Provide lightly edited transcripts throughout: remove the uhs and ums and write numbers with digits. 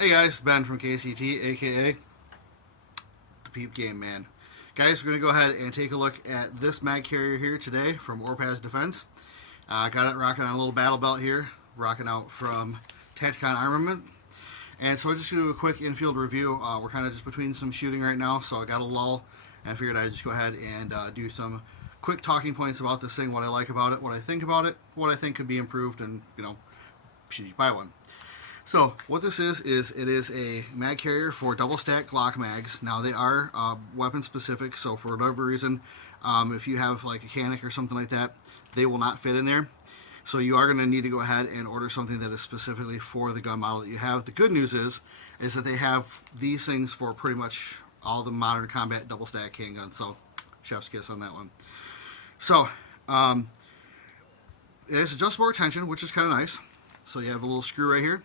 Hey guys, Ben from KCT, aka the Peep Game Man. Guys, we're going to go ahead and take a look at this mag carrier here today from Orpaz Defense. Got it rocking on a little battle belt here, rocking out from Tacticon Armament. And so I just do a quick infield review. We're kind of just between some shooting right now, so I got a lull, and I figured I'd just go ahead and do some quick talking points about this thing, what I like about it, what I think about it, what I think could be improved, and, should you buy one. So what this is it is a mag carrier for double stack Glock mags. Now they are weapon specific, so for whatever reason, if you have like a Canic or something like that, they will not fit in there. So you are going to need to go ahead and order something that is specifically for the gun model that you have. The good news is that they have these things for pretty much all the modern combat double stack handguns. So chef's kiss on that one. So it has adjustable retention, which is kind of nice. So you have a little screw right here.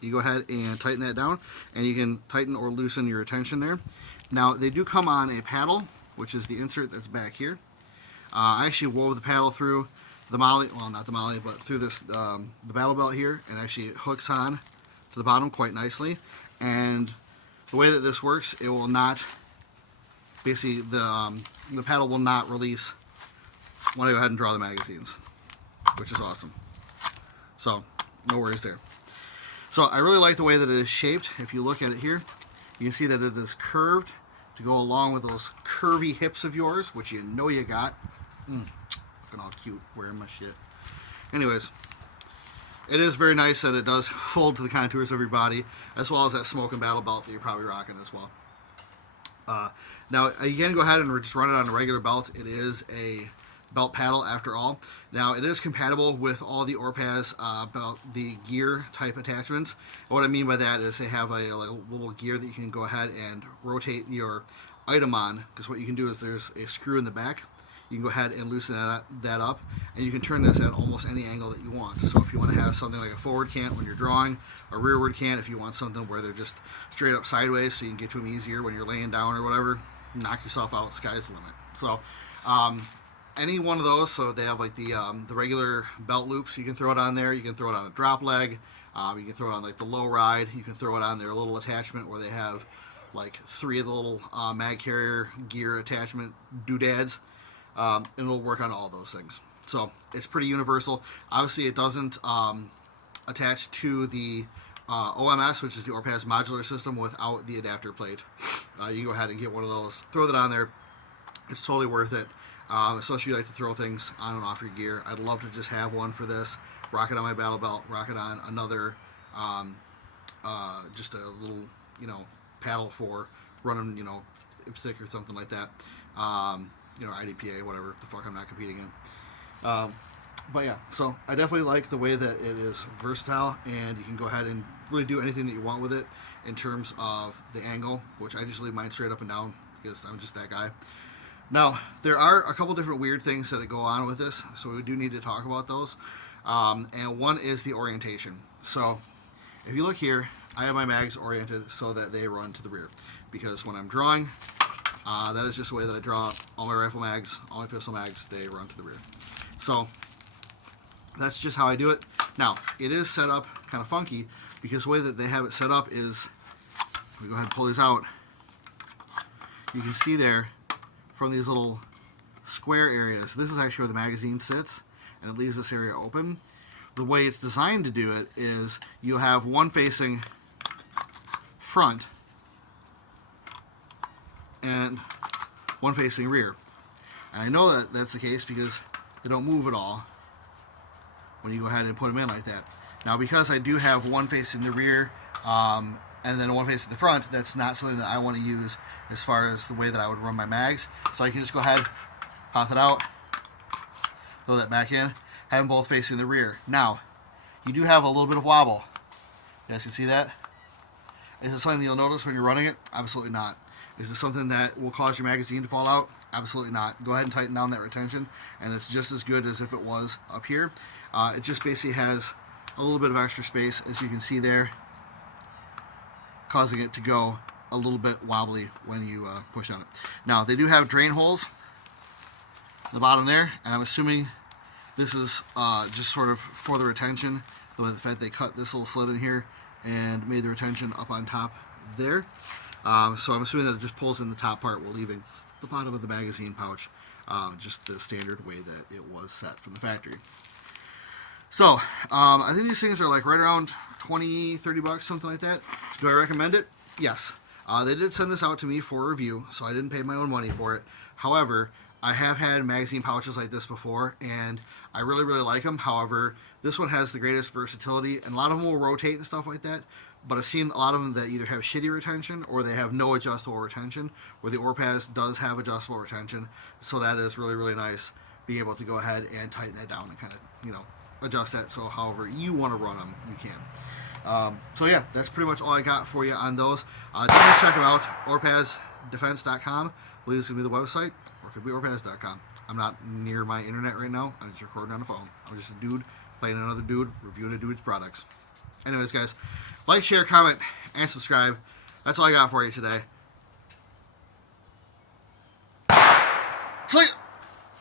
You go ahead and tighten that down, and you can tighten or loosen your retention there. Now, they do come on a paddle, which is the insert that's back here. I actually wove the paddle through the molly, well, not the molly, but through this the battle belt here, and actually it hooks on to the bottom quite nicely. And the way that this works, it will not, basically, the paddle will not release when I go ahead and draw the magazines, which is awesome. So, no worries there. So I really like the way that it is shaped. If you look at it here, you can see that it is curved to go along with those curvy hips of yours, which you know you got. Looking all cute wearing my shit. Anyways, it is very nice that it does fold to the contours of your body, as well as that smoke and battle belt that you're probably rocking as well. Now, you can go ahead and just run it on a regular belt. It is a belt paddle after all. Now, it is compatible with all the Orpaz belt, the gear type attachments. And what I mean by that is they have a little gear that you can go ahead and rotate your item on, because what you can do is there's a screw in the back. You can go ahead and loosen that up, and you can turn this at almost any angle that you want. So if you want to have something like a forward cant when you're drawing, a rearward cant if you want something where they're just straight up sideways so you can get to them easier when you're laying down or whatever, knock yourself out, sky's the limit. So any one of those, so they have like the regular belt loops, you can throw it on there. You can throw it on a drop leg. You can throw it on like the low ride. You can throw it on their little attachment where they have like 3 of the little mag carrier gear attachment doodads. And it'll work on all those things. So it's pretty universal. Obviously, it doesn't attach to the OMS, which is the Orpaz modular system, without the adapter plate. You can go ahead and get one of those, throw that on there. It's totally worth it. Especially if you like to throw things on and off your gear. I'd love to just have one for this. Rock it on my battle belt. Rock it on another, just a little, paddle for running, stick or something like that. IDPA, whatever the fuck I'm not competing in. But yeah, so I definitely like the way that it is versatile, and you can go ahead and really do anything that you want with it in terms of the angle, which I just leave mine straight up and down because I'm just that guy. Now, there are a couple different weird things that go on with this, so we do need to talk about those. And one is the orientation. So, if you look here, I have my mags oriented so that they run to the rear. Because when I'm drawing, that is just the way that I draw all my rifle mags, all my pistol mags, they run to the rear. So, that's just how I do it. Now, it is set up kind of funky, because the way that they have it set up is, let me go ahead and pull these out. You can see there, from these little square areas, this is actually where the magazine sits, and it leaves this area open. The way it's designed to do it is you'll have one facing front and one facing rear. And I know that that's the case because they don't move at all when you go ahead and put them in like that. Now, because I do have one facing the rear and then one facing the front, that's not something that I want to use as far as the way that I would run my mags. So I can just go ahead, pop it out, throw that back in, have them both facing the rear. Now, you do have a little bit of wobble. You guys can see that? Is it something that you'll notice when you're running it? Absolutely not. Is this something that will cause your magazine to fall out? Absolutely not. Go ahead and tighten down that retention, and it's just as good as if it was up here. It just basically has a little bit of extra space, as you can see there, causing it to go a little bit wobbly when you push on it. Now, they do have drain holes at the bottom there, and I'm assuming this is just sort of for the retention. The fact they cut this little slit in here and made the retention up on top there. So I'm assuming that it just pulls in the top part while leaving the bottom of the magazine pouch just the standard way that it was set from the factory. So I think these things are like right around 20-30 bucks, something like that. Do I recommend it? Yes. They did send this out to me for review, so I didn't pay my own money for it. However, I have had magazine pouches like this before, and I really, really like them. However, this one has the greatest versatility, and a lot of them will rotate and stuff like that. But I've seen a lot of them that either have shitty retention or they have no adjustable retention, where the Orpaz does have adjustable retention. So that is really, really nice, being able to go ahead and tighten that down and kind of, adjust that so however you want to run them, you can. So yeah, that's pretty much all I got for you on those. Definitely check them out, orpazdefense.com. I believe this is going to be the website, or it could be orpaz.com. I'm not near my internet right now. I'm just recording on the phone. I'm just a dude playing another dude, reviewing a dude's products. Anyways, guys, like, share, comment, and subscribe. That's all I got for you today.